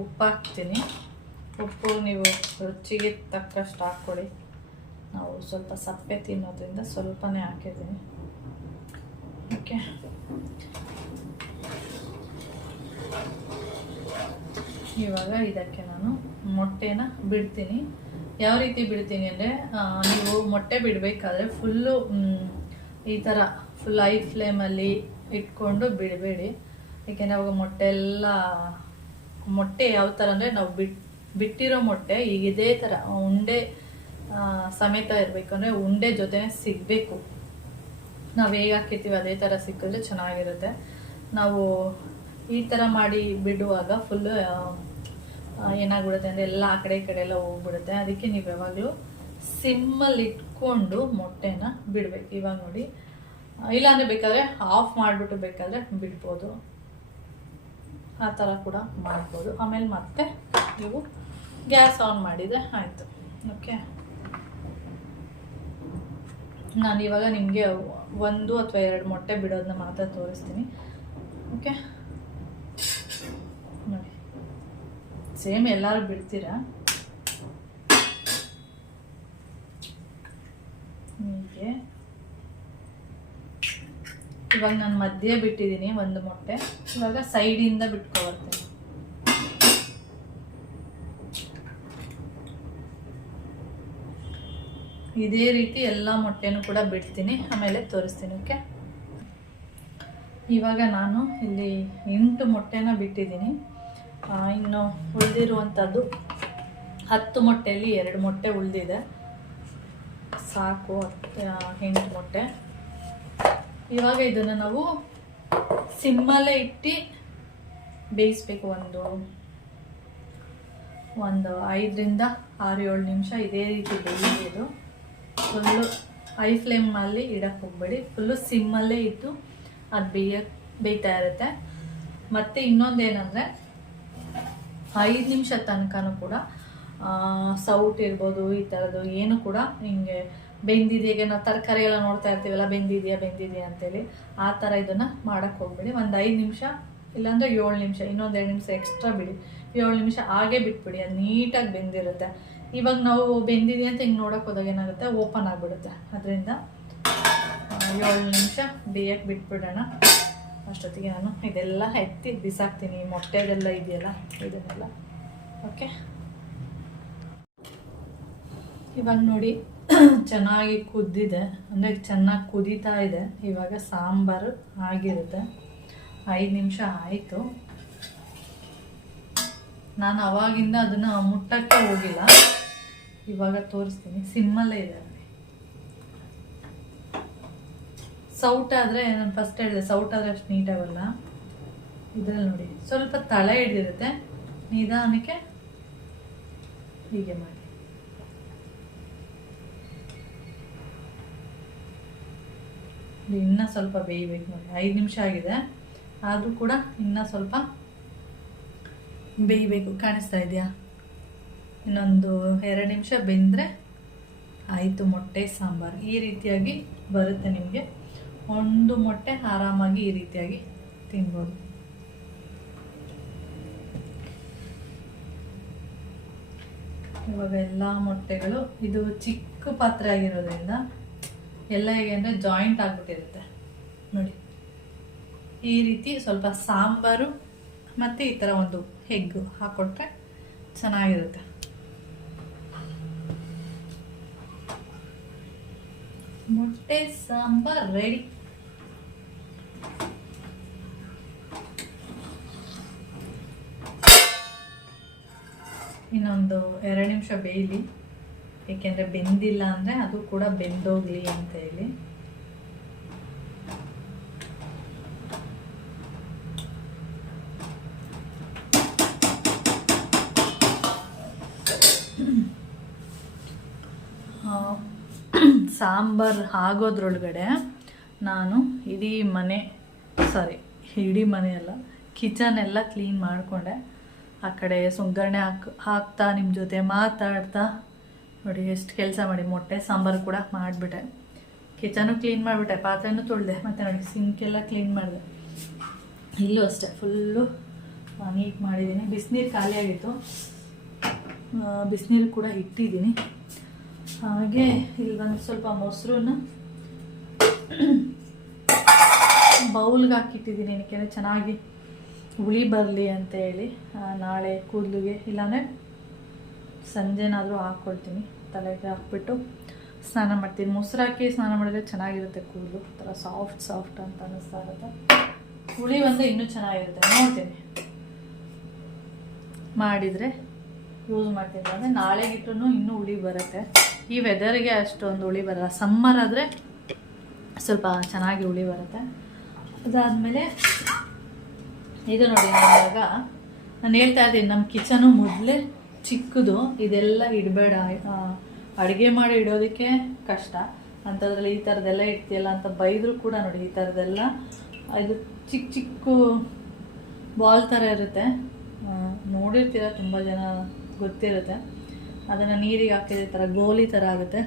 ಉಪ್ಪು ಹಾಕ್ತೀನಿ. ಉಪ್ಪು ನೀವು ರುಚಿಗೆ ತಕ್ಕಷ್ಟು ಹಾಕ್ಕೊಡಿ. ನಾವು ಸ್ವಲ್ಪ ಸಪ್ಪೆ ತಿನ್ನೋದ್ರಿಂದ ಸ್ವಲ್ಪನೇ ಹಾಕಿದ್ದೀನಿ. ಓಕೆ, ಇವಾಗ ಇದಕ್ಕೆ ನಾನು ಮೊಟ್ಟೆನ ಬಿಡ್ತೀನಿ. ಯಾವ ರೀತಿ ಬಿಡ್ತೀನಿ ಅಂದರೆ, ನೀವು ಮೊಟ್ಟೆ ಬಿಡಬೇಕಾದ್ರೆ ಫುಲ್ಲು ಈ ಥರ ಫುಲ್ ಹೈ ಫ್ಲೇಮಲ್ಲಿ ಇಟ್ಕೊಂಡು ಬಿಡಬೇಡಿ. ಏಕೆಂದರೆ ಅವಾಗ ಮೊಟ್ಟೆ ಯಾವ ಥರ ಅಂದರೆ, ನಾವು ಬಿಟ್ಟಿರೋ ಮೊಟ್ಟೆ ಈಗ ಇದೇ ಥರ ಉಂಡೆ ಸಮೇತ ಇರಬೇಕು. ಅಂದರೆ ಉಂಡೆ ಜೊತೆ ಸಿಗಬೇಕು. ನಾವು ಹೇಗೆ ಹಾಕಿರ್ತೀವಿ ಅದೇ ಥರ ಸಿಕ್ಕಿದ್ರೆ ಚೆನ್ನಾಗಿರುತ್ತೆ. ನಾವು ಈ ಥರ ಮಾಡಿ ಬಿಡುವಾಗ ಫುಲ್ಲು ಏನಾಗ್ಬಿಡುತ್ತೆ ಅಂದರೆ ಎಲ್ಲ ಆ ಕಡೆ ಈ ಕಡೆ ಎಲ್ಲ ಹೋಗ್ಬಿಡುತ್ತೆ. ಅದಕ್ಕೆ ನೀವು ಯಾವಾಗಲೂ ಸಿಮ್ಮಲ್ಲಿ ಇಟ್ಕೊಂಡು ಮೊಟ್ಟೆನ ಬಿಡಬೇಕು. ಇವಾಗ ನೋಡಿ, ಇಲ್ಲಾಂದರೆ ಬೇಕಾದರೆ ಆಫ್ ಮಾಡಿಬಿಟ್ಟು ಬೇಕಾದರೆ ಬಿಡ್ಬೋದು, ಆ ಥರ ಕೂಡ ಮಾಡ್ಬೋದು. ಆಮೇಲೆ ಮತ್ತೆ ನೀವು ಗ್ಯಾಸ್ ಆನ್ ಮಾಡಿದರೆ ಆಯಿತು. ಓಕೆ, ನಾನು ಇವಾಗ ನಿಮಗೆ 1 ಅಥವಾ 2 ಮೊಟ್ಟೆ ಬಿಡೋದನ್ನ ಮಾತ್ರ ತೋರಿಸ್ತೀನಿ. ಓಕೆ, ನೋಡಿ ಸೇಮ್ ಎಲ್ಲರೂ ಬಿಡ್ತೀರಾ. ಹೀಗೆ ಇವಾಗ ನಾನು ಮಧ್ಯೆ ಬಿಟ್ಟಿದ್ದೀನಿ 1 ಮೊಟ್ಟೆ. ಇವಾಗ ಸೈಡಿಂದ ಬಿಟ್ಕೊಬರ್ತೀನಿ. ಇದೇ ರೀತಿ ಎಲ್ಲ ಮೊಟ್ಟೆನೂ ಕೂಡ ಬಿಡ್ತೀನಿ, ಆಮೇಲೆ ತೋರಿಸ್ತೀನಿ. ಓಕೆ, ಇವಾಗ ನಾನು ಇಲ್ಲಿ 8 ಮೊಟ್ಟೆನ ಬಿಟ್ಟಿದ್ದೀನಿ. ಇನ್ನು ಉಳಿದಿರುವಂಥದ್ದು 10 ಮೊಟ್ಟೆಯಲ್ಲಿ 2 ಮೊಟ್ಟೆ ಉಳಿದಿದೆ, ಸಾಕು 8 ಮೊಟ್ಟೆ. ಇವಾಗ ಇದನ್ನು ನಾವು ಸಿಮ್ಮಲ್ಲೇ ಇಟ್ಟು ಬೇಯಿಸ್ಬೇಕು. ಒಂದು 5ರಿಂದ 6-7 ನಿಮಿಷ ಇದೇ ರೀತಿ ಬೇಯಿಸೋದು. ಫುಲ್ಲು ಹೈ ಫ್ಲೇಮಲ್ಲಿ ಇಡಕ್ಕೆ ಹೋಗಬೇಡಿ, ಫುಲ್ಲು ಸಿಮ್ಮಲ್ಲೇ ಇಟ್ಟು ಅದು ಬೇಯ್ತಾ ಇರುತ್ತೆ. ಮತ್ತು ಇನ್ನೊಂದೇನೆಂದರೆ 5 ನಿಮಿಷ ತನಕನೂ ಕೂಡ ಸೌಟ್ ಇರ್ಬೋದು, ಈ ಥರದ್ದು ಏನು ಕೂಡ ಹಿಂಗೆ ಬೆಂದಿದೆಯಾ, ನಾವು ತರಕಾರಿ ಎಲ್ಲ ನೋಡ್ತಾ ಇರ್ತೀವಲ್ಲ, ಬೆಂದಿದೆಯಾ ಅಂತೇಳಿ ಆ ಥರ ಇದನ್ನು ಮಾಡೋಕ್ಕೆ ಹೋಗ್ಬಿಡಿ. ಒಂದು 5 ನಿಮಿಷ ಇಲ್ಲಾಂದರೆ 7 ನಿಮಿಷ, ಇನ್ನೊಂದು 2 ನಿಮಿಷ ಎಕ್ಸ್ಟ್ರಾ ಬಿಡಿ. 7 ನಿಮಿಷ ಹಾಗೆ ಬಿಟ್ಬಿಡಿ, ಅದು ನೀಟಾಗಿ ಬೆಂದಿರುತ್ತೆ. ಇವಾಗ ನಾವು ಬೆಂದಿದೆ ಅಂತ ಹಿಂಗೆ ನೋಡೋಕೆ ಹೋದಾಗ ಏನಾಗುತ್ತೆ, ಓಪನ್ ಆಗಿಬಿಡುತ್ತೆ. ಅದರಿಂದ 7 ನಿಮಿಷ ಬೇಯಕ್ಕೆ ಬಿಟ್ಬಿಡೋಣ. ಅಷ್ಟೊತ್ತಿಗೆ ನಾನು ಇದೆಲ್ಲ ಎತ್ತಿ ಬಿಸಾಕ್ತೀನಿ, ಮೊಟ್ಟೆದೆಲ್ಲ ಇದೆಯಲ್ಲ ಇದನ್ನೆಲ್ಲ. ಓಕೆ, ಇವಾಗ ನೋಡಿ ಚೆನ್ನಾಗಿ ಕುದ್ದಿದೆ, ಅಂದರೆ ಚೆನ್ನಾಗಿ ಕುದೀತಾ ಇದೆ. ಇವಾಗ ಸಾಂಬಾರು ಆಗಿರುತ್ತೆ. 5 ನಿಮಿಷ ಆಯಿತು. ನಾನು ಅವಾಗಿಂದ ಅದನ್ನು ಮುಟ್ಟಕ್ಕೆ ಹೋಗಿಲ್ಲ. ಇವಾಗ ತೋರಿಸ್ತೀನಿ. ಸಿಮ್ಮಲ್ಲೇ ಇದೆ ನೋಡಿ. ಸೌಟ್ ಆದರೆ ನಾನು ಫಸ್ಟ್ ಹೇಳಿದೆ, ಸೌಟ್ ಆದರೆ ಅಷ್ಟು ನೀಟಾಗಲ್ಲ. ಇದರಲ್ಲಿ ನೋಡಿ ಸ್ವಲ್ಪ ತಳ ಹಿಡಿದಿರುತ್ತೆ, ನಿಧಾನಕ್ಕೆ ಹೀಗೆ ಮಾಡಿ. ಇನ್ನೂ ಸ್ವಲ್ಪ ಬೇಯಬೇಕು ನೋಡಿ. 5 ನಿಮಿಷ ಆಗಿದೆ, ಆದರೂ ಕೂಡ ಇನ್ನೂ ಸ್ವಲ್ಪ ಬೇಯಬೇಕು. ಕಾಣಿಸ್ತಾ ಇದೆಯಾ? ಇನ್ನೊಂದು 2 ನಿಮಿಷ ಬೆಂದರೆ ಆಯಿತು ಮೊಟ್ಟೆ ಸಾಂಬಾರು. ಈ ರೀತಿಯಾಗಿ ಬರುತ್ತೆ ನಿಮಗೆ. ಒಂದು ಮೊಟ್ಟೆ ಆರಾಮಾಗಿ ಈ ರೀತಿಯಾಗಿ ತಿನ್ಬೋದು. ಇವಾಗ ಎಲ್ಲ ಮೊಟ್ಟೆಗಳು, ಇದು ಚಿಕ್ಕ ಪಾತ್ರೆ ಆಗಿರೋದ್ರಿಂದ ಎಲ್ಲ ಹೇಗೆ ಅಂದರೆ ಜಾಯಿಂಟ್ ಆಗಿಬಿಟ್ಟಿರುತ್ತೆ ನೋಡಿ. ಈ ರೀತಿ ಸ್ವಲ್ಪ ಸಾಂಬಾರು ಮತ್ತು ಈ ಥರ ಒಂದು ಎಗ್ಗು ಹಾಕ್ಕೊಟ್ರೆ ಚೆನ್ನಾಗಿರುತ್ತೆ. ಮೊಟ್ಟೆ ಸಾಂಬಾರ್ ರೆಡಿ. ಇನ್ನೊಂದು 2 ನಿಮಿಷ ಬೇಯಲಿ, ಏಕೆಂದರೆ ಬೆಂದಿಲ್ಲ ಅಂದರೆ ಅದು ಕೂಡ ಬೆಂದೋಗ್ಲಿ ಅಂತ ಹೇಳಿ. ಸಾಂಬಾರು ಆಗೋದ್ರೊಳಗಡೆ ನಾನು ಇಡೀ ಮನೆ ಅಲ್ಲ, ಕಿಚನ್ ಎಲ್ಲ ಕ್ಲೀನ್ ಮಾಡಿಕೊಂಡೆ. ಆ ಕಡೆ ಒಗ್ಗರಣೆ ಹಾಕ್ತಾ ನಿಮ್ಮ ಜೊತೆ ಮಾತಾಡ್ತಾ ನೋಡಿ ಎಷ್ಟು ಕೆಲಸ ಮಾಡಿ ಮೊಟ್ಟೆ ಸಾಂಬಾರು ಕೂಡ ಮಾಡಿಬಿಟ್ಟೆ. ಕಿಚನು ಕ್ಲೀನ್ ಮಾಡಿಬಿಟ್ಟೆ, ಪಾತ್ರೆನೂ ತೊಳೆದೆ, ಮತ್ತು ನೋಡಿ ಸಿಂಕೆಲ್ಲ ಕ್ಲೀನ್ ಮಾಡಿದೆ. ಇಲ್ಲೂ ಅಷ್ಟೇ ಫುಲ್ಲು ನೀಟ್ ಮಾಡಿದ್ದೀನಿ. ಬಿಸಿನೀರು ಖಾಲಿಯಾಗಿತ್ತು, ಬಿಸಿನೀರು ಕೂಡ ಇಟ್ಟಿದ್ದೀನಿ. ಹಾಗೆ ಇಲ್ಲಿ ಒಂದು ಸ್ವಲ್ಪ ಮೊಸರನ್ನ ಬೌಲ್ಗೆ ಹಾಕಿಟ್ಟಿದ್ದೀನಿ, ಏನಕ್ಕೆ ಚೆನ್ನಾಗಿ ಹುಳಿ ಬರಲಿ ಅಂತ ಹೇಳಿ. ನಾಳೆ ಕೂದಲಿಗೆ ಇಲ್ಲಾಂದರೆ ಸಂಜೆನಾದರೂ ಹಾಕ್ಕೊಳ್ತೀನಿ, ತಲೆಗೆ ಹಾಕ್ಬಿಟ್ಟು ಸ್ನಾನ ಮಾಡ್ತೀನಿ. ಮೊಸರು ಹಾಕಿ ಸ್ನಾನ ಮಾಡಿದ್ರೆ ಚೆನ್ನಾಗಿರುತ್ತೆ, ಕೂದಲು ಥರ ಸಾಫ್ಟ್ ಅಂತ ಅನ್ನಿಸ್ತಾ ಇರುತ್ತೆ. ಹುಳಿ ಬಂದರೆ ಇನ್ನೂ ಚೆನ್ನಾಗಿರುತ್ತೆ. ನೋಡ್ತೀನಿ ಮಾಡಿದರೆ ಯೂಸ್ ಮಾಡ್ತೀನಿ. ಅಂದರೆ ನಾಳೆಗಿಟ್ರೂ ಇನ್ನೂ ಹುಳಿ ಬರುತ್ತೆ. ಈ ವೆದರ್ಗೆ ಅಷ್ಟೊಂದು ಹುಳಿ ಬರಲ್ಲ. ಸಮ್ಮರ್ ಆದರೆ ಸ್ವಲ್ಪ ಚೆನ್ನಾಗಿ ಹುಳಿ ಬರುತ್ತೆ. ಅದಾದಮೇಲೆ ಇದು ನೋಡಿ, ಇವಾಗ ನಾನು ಹೇಳ್ತಾ ಇದ್ದೀನಿ, ನಮ್ಮ ಕಿಚನು ಮೊದಲೇ ಚಿಕ್ಕದು, ಇದೆಲ್ಲ ಇಡಬೇಡ, ಅಡುಗೆ ಮಾಡಿ ಇಡೋದಕ್ಕೆ ಕಷ್ಟ ಅಂಥದ್ರಲ್ಲಿ ಈ ಥರದ್ದೆಲ್ಲ ಇಡ್ತೀಯಲ್ಲ ಅಂತ ಬೈದರೂ ಕೂಡ ನೋಡಿ, ಈ ಥರದ್ದೆಲ್ಲ ಇದು ಚಿಕ್ಕ ಬಾಲ್ ಥರ ಇರುತ್ತೆ, ನೋಡಿರ್ತೀರ ತುಂಬ ಜನ ಗೊತ್ತಿರುತ್ತೆ. ಅದನ್ನು ನೀರಿಗೆ ಹಾಕಿದ ಥರ ಗೋಲಿ ಥರ ಆಗುತ್ತೆ.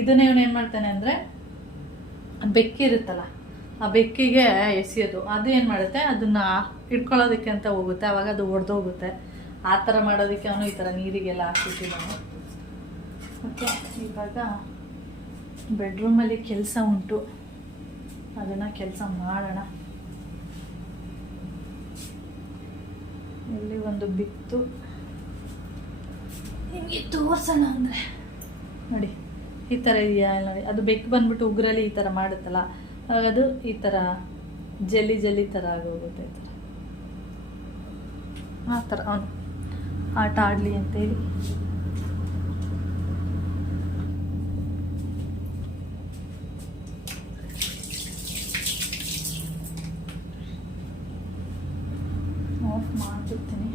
ಇದನ್ನೇ ಇವನು ಏನು ಮಾಡ್ತಾನೆ ಅಂದರೆ, ಬೆಕ್ಕಿರುತ್ತಲ್ಲ ಆ ಬೆಕ್ಕಿಗೆ ಎಸೆಯೋದು. ಅದು ಏನು ಮಾಡುತ್ತೆ, ಅದನ್ನು ಇಟ್ಕೊಳ್ಳೋದಕ್ಕೆ ಅಂತ ಹೋಗುತ್ತೆ, ಆವಾಗ ಅದು ಒಡೆದೋಗುತ್ತೆ. ಆ ಥರ ಮಾಡೋದಕ್ಕೆ ಅವನು ಈ ಥರ ನೀರಿಗೆಲ್ಲ ಹಾಕಿಟ್ಟಿದ್ದಾನೆ. ಮತ್ತು ಇವಾಗ ಬೆಡ್ರೂಮಲ್ಲಿ ಕೆಲಸ ಉಂಟು, ಅದನ್ನು ಕೆಲಸ ಮಾಡೋಣ. ಇಲ್ಲಿ ಒಂದು ಬಿತ್ತು ನಿಮಗೆ ತೋರಿಸೋಣ ಅಂದರೆ ನೋಡಿ, ಈ ಥರ ಇದೆಯಾ ನೋಡಿ. ಅದು ಬೆಕ್ಕು ಬಂದ್ಬಿಟ್ಟು ಉಗ್ರಲ್ಲಿ ಈ ಥರ ಮಾಡುತ್ತಲ್ಲ, ಆವಾಗ ಅದು ಈ ಥರ ಜಲ್ಲಿ ಥರ ಆಗೋಗುತ್ತೆ. ಈ ಥರ ಆ ಥರ ಅವನು ಆಟ ಆಡಲಿ ಅಂತೇಳಿ ಆಫ್ ಮಾಡ್ಬಿಡ್ತೀನಿ.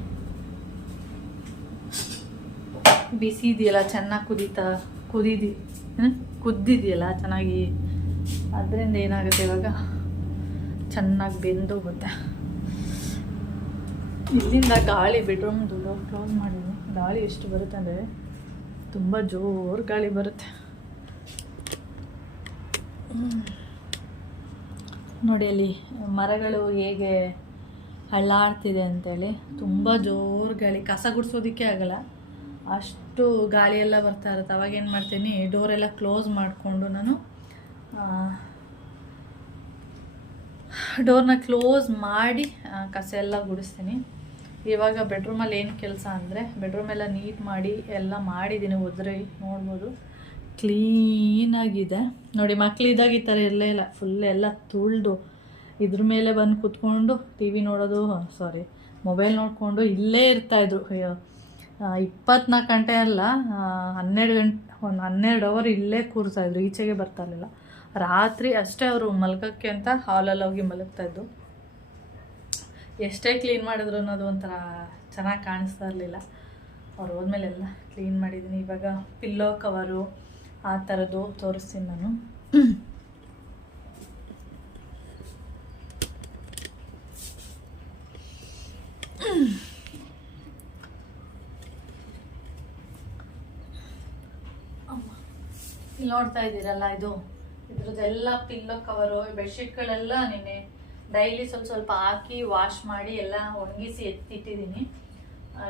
ಬಿಸಿ ಇದೆಯಲ್ಲ, ಚೆನ್ನಾಗಿ ಕುದ್ದಿದೆಯಲ್ಲ ಚೆನ್ನಾಗಿ, ಅದರಿಂದ ಏನಾಗುತ್ತೆ ಇವಾಗ ಚೆನ್ನಾಗಿ ಬೆಂದೋಗುತ್ತೆ. ಇಲ್ಲಿಂದ ಗಾಳಿ ಬೆಡ್ರೂಮ್ದು ಕ್ಲೋಸ್ ಮಾಡಿದ್ದೀನಿ. ಗಾಳಿ ಎಷ್ಟು ಬರುತ್ತೆ ಅಂದರೆ ತುಂಬ ಜೋರು ಗಾಳಿ ಬರುತ್ತೆ ನೋಡಿ. ಅಲ್ಲಿ ಮರಗಳು ಹೇಗೆ ಹಳ್ಳಾಡ್ತಿದೆ ಅಂತೇಳಿ, ತುಂಬ ಜೋರು ಗಾಳಿ. ಕಸ ಗುಡಿಸೋದಕ್ಕೆ ಆಗಲ್ಲ, ಅಷ್ಟು ಗಾಳಿಯೆಲ್ಲ ಬರ್ತಾ ಇರುತ್ತೆ. ಅವಾಗ ಏನು ಮಾಡ್ತೀನಿ, ಡೋರೆಲ್ಲ ಕ್ಲೋಸ್ ಮಾಡಿಕೊಂಡು ನಾನು ಡೋರ್ನ ಕ್ಲೋಸ್ ಮಾಡಿ ಕಸ ಎಲ್ಲ ಗುಡಿಸ್ತೀನಿ. ಇವಾಗ ಬೆಡ್ರೂಮಲ್ಲಿ ಏನು ಕೆಲಸ ಅಂದರೆ, ಬೆಡ್ರೂಮೆಲ್ಲ ನೀಟ್ ಮಾಡಿ ಎಲ್ಲ ಮಾಡಿದ್ದೀನಿ, ಒದ್ರಿ ನೋಡ್ಬೋದು ಕ್ಲೀನಾಗಿದೆ ನೋಡಿ. ಮಕ್ಕಳಿದ್ದಾಗ ಈ ಥರ ಇರಲೇ ಇಲ್ಲ, ಫುಲ್ ಎಲ್ಲ ತುಳಿದು ಇದ್ರ ಮೇಲೆ ಬಂದು ಕೂತ್ಕೊಂಡು ಟಿ ವಿ ನೋಡೋದು, ಮೊಬೈಲ್ ನೋಡಿಕೊಂಡು ಇಲ್ಲೇ ಇರ್ತಾಯಿದ್ರು. 24 ಗಂಟೆ ಅಲ್ಲ, 12 ಗಂಟೆ, ಒಂದು 12 ಅವರ್ ಇಲ್ಲೇ ಕೂರ್ತಾಯಿದ್ರು, ಈಚೆಗೆ ಬರ್ತಾ ಇರಲಿಲ್ಲ. ರಾತ್ರಿ ಅಷ್ಟೇ ಅವರು ಮಲಗೋಕ್ಕೆ ಅಂತ ಹಾಲಲ್ಲಿ ಹೋಗಿ ಮಲಗ್ತಾಯಿದ್ದು. ಎಷ್ಟೇ ಕ್ಲೀನ್ ಮಾಡಿದ್ರು ಅನ್ನೋದು ಒಂಥರ ಚೆನ್ನಾಗಿ ಕಾಣಿಸ್ತಾ ಇರಲಿಲ್ಲ. ಅವ್ರು ಹೋದ್ಮೇಲೆ ಎಲ್ಲ ಕ್ಲೀನ್ ಮಾಡಿದ್ದೀನಿ. ಇವಾಗ ಪಿಲ್ಲೋ ಕವರು ಆ ಥರದ್ದು ತೋರಿಸ್ತೀನಿ ನಾನು. ಇಲ್ಲಿ ನೋಡ್ತಾ ಇದ್ದೀರಲ್ಲ, ಇದ್ರದ್ದೆಲ್ಲ ಪಿಲ್ಲೋ ಕವರು, ಬೆಡ್ಶೀಟ್ಗಳೆಲ್ಲ ನಿನ್ನೆ ಡೈಲಿ ಸ್ವಲ್ಪ ಹಾಕಿ ವಾಶ್ ಮಾಡಿ ಎಲ್ಲ ಒಣಗಿಸಿ ಎತ್ತಿಟ್ಟಿದ್ದೀನಿ.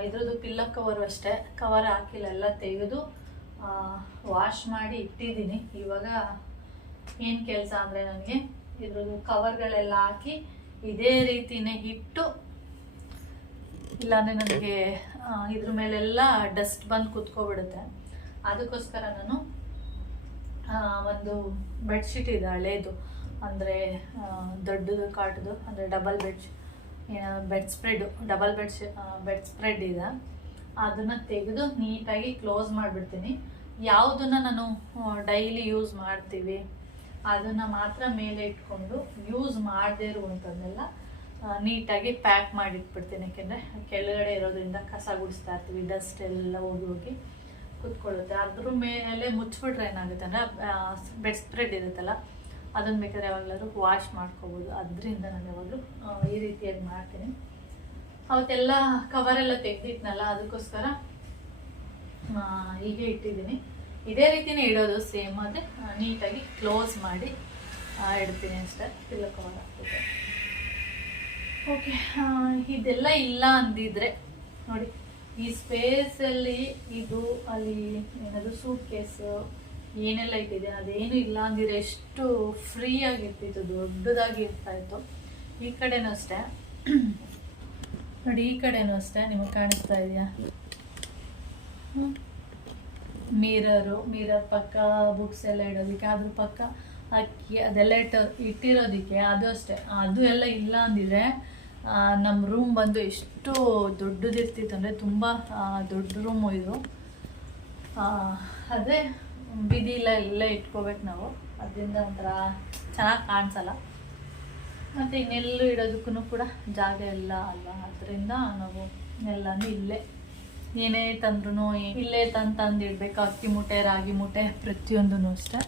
ಇದ್ರದ್ದು ಪಿಲ್ಲೋ ಕವರು ಅಷ್ಟೇ, ಕವರ್ ಹಾಕಿಲ್ಲ, ಎಲ್ಲ ತೆಗೆದು ವಾಶ್ ಮಾಡಿ ಇಟ್ಟಿದ್ದೀನಿ. ಇವಾಗ ಏನು ಕೆಲಸ ಅಂದರೆ ನನಗೆ ಇದ್ರದ್ದು ಕವರ್ಗಳೆಲ್ಲ ಹಾಕಿ ಇದೇ ರೀತಿನೇ ಇಟ್ಟು, ಇಲ್ಲಾಂದರೆ ನನಗೆ ಇದ್ರ ಮೇಲೆಲ್ಲ ಡಸ್ಟ್ ಬಂದು ಕುತ್ಕೊಬಿಡುತ್ತೆ. ಅದಕ್ಕೋಸ್ಕರ ನಾನು ಒಂದು ಬೆಡ್ಶೀಟ್ ಇದೆ ಹಳೇದು, ಅಂದರೆ ದೊಡ್ಡದು ಕಾಟದು, ಅಂದರೆ double bed spread, double bed spread ಇದೆ. ಅದನ್ನು ತೆಗೆದು ನೀಟಾಗಿ ಕ್ಲೋಸ್ ಮಾಡಿಬಿಡ್ತೀನಿ. ಯಾವುದನ್ನು ನಾನು ಡೈಲಿ ಯೂಸ್ ಮಾಡ್ತೀವಿ ಅದನ್ನು ಮಾತ್ರ ಮೇಲೆ ಇಟ್ಕೊಂಡು, ಯೂಸ್ ಮಾಡದೇ ಇರುವಂಥದ್ದನ್ನೆಲ್ಲ ನೀಟಾಗಿ ಪ್ಯಾಕ್ ಮಾಡಿಟ್ಬಿಡ್ತೀನಿ. ಯಾಕೆಂದರೆ ಕೆಳಗಡೆ ಇರೋದ್ರಿಂದ ಕಸ ಗುಡಿಸ್ತಾ ಇರ್ತೀವಿ, ಡಸ್ಟ್ ಎಲ್ಲ ಹೋಗಿ ಕೂತ್ಕೊಳ್ಳುತ್ತೆ. ಅದ್ರ ಮೇಲೆ ಮುಚ್ಚಿಬಿಟ್ರೆ ಏನಾಗುತ್ತೆ ಅಂದರೆ ಬೆಡ್ ಸ್ಪ್ರೆಡ್ ಇರುತ್ತಲ್ಲ, ಅದನ್ನು ಬೇಕಾದ್ರೆ ಯಾವಾಗಲಾದ್ರೂ ವಾಶ್ ಮಾಡ್ಕೋಬೋದು. ಅದರಿಂದ ನಾನು ಯಾವಾಗಲೂ ಈ ರೀತಿಯಾಗಿ ಮಾಡ್ತೀನಿ. ಅವತ್ತೆಲ್ಲ ಕವರೆಲ್ಲ ತೆಗೆದಿಟ್ನಲ್ಲ, ಅದಕ್ಕೋಸ್ಕರ ಹೀಗೆ ಇಟ್ಟಿದ್ದೀನಿ. ಇದೇ ರೀತಿನೇ ಇಡೋದು, ಸೇಮ್ ಅದೇ ನೀಟಾಗಿ ಕ್ಲೋಸ್ ಮಾಡಿ ಇಡ್ತೀನಿ ಅಷ್ಟೇ. ಪಿಲ್ಲೋ ಕವರ್ ಹಾಕ್ಬಿಟ್ಟು ಓಕೆ. ಇದೆಲ್ಲ ಇಲ್ಲ ಅಂದಿದ್ರೆ ನೋಡಿ, ಈ ಸ್ಪೇಸಲ್ಲಿ ಇದು ಅಲ್ಲಿ ಏನಾದರೂ ಸೂಟ್ ಕೇಸು ಏನೆಲ್ಲ ಇಟ್ಟಿದೆ ಅದೇನು ಇಲ್ಲ ಅಂದಿದ್ರೆ ಎಷ್ಟು ಫ್ರೀ ಆಗಿರ್ತಿತ್ತು, ದೊಡ್ಡದಾಗಿ ಇರ್ತಾಯಿತ್ತು. ಈ ಕಡೆನೂ ಅಷ್ಟೇ ನೋಡಿ, ಈ ಕಡೆನೂ ಅಷ್ಟೇ, ನಿಮಗೆ ಕಾಣಿಸ್ತಾ ಇದೆಯಾ? ಮಿರರ್ ಪಕ್ಕ ಬುಕ್ಸ್ ಎಲ್ಲ ಇಡೋದಕ್ಕೆ, ಅದ್ರ ಪಕ್ಕ ಅಕ್ಕಿ ಅದೆಲ್ಲ ಇಟ್ಟಿರೋದಕ್ಕೆ, ಅದು ಅಷ್ಟೇ. ಅದು ಎಲ್ಲ ಇಲ್ಲ ಅಂದಿದ್ರೆ ನಮ್ಮ ರೂಮ್ ಬಂದು ಎಷ್ಟು ದೊಡ್ಡದಿರ್ತಿತ್ತು ಅಂದರೆ ತುಂಬ ದೊಡ್ಡ ರೂಮು ಇದು. ಅದೇ ಬಿದಿಲ್ಲ ಎಲ್ಲ ಇಟ್ಕೋಬೇಕು ನಾವು, ಅದರಿಂದ ಒಂಥರ ಚೆನ್ನಾಗಿ ಕಾಣಿಸಲ್ಲ. ಮತ್ತು ಇನ್ನೆಲ್ಲೂ ಇಡೋದಕ್ಕೂ ಕೂಡ ಜಾಗ ಎಲ್ಲ ಅಲ್ವಾ, ಅದರಿಂದ ನಾವು ಎಲ್ಲನೂ ಇಲ್ಲೇ ಏನೇ ತಂದ್ರೂ ಇಲ್ಲೇ ತಂದು ಇಡಬೇಕು. ಅಕ್ಕಿ ಮೂಟೆ, ರಾಗಿ ಮೂಟೆ, ಪ್ರತಿಯೊಂದೂ ಅಷ್ಟೇ.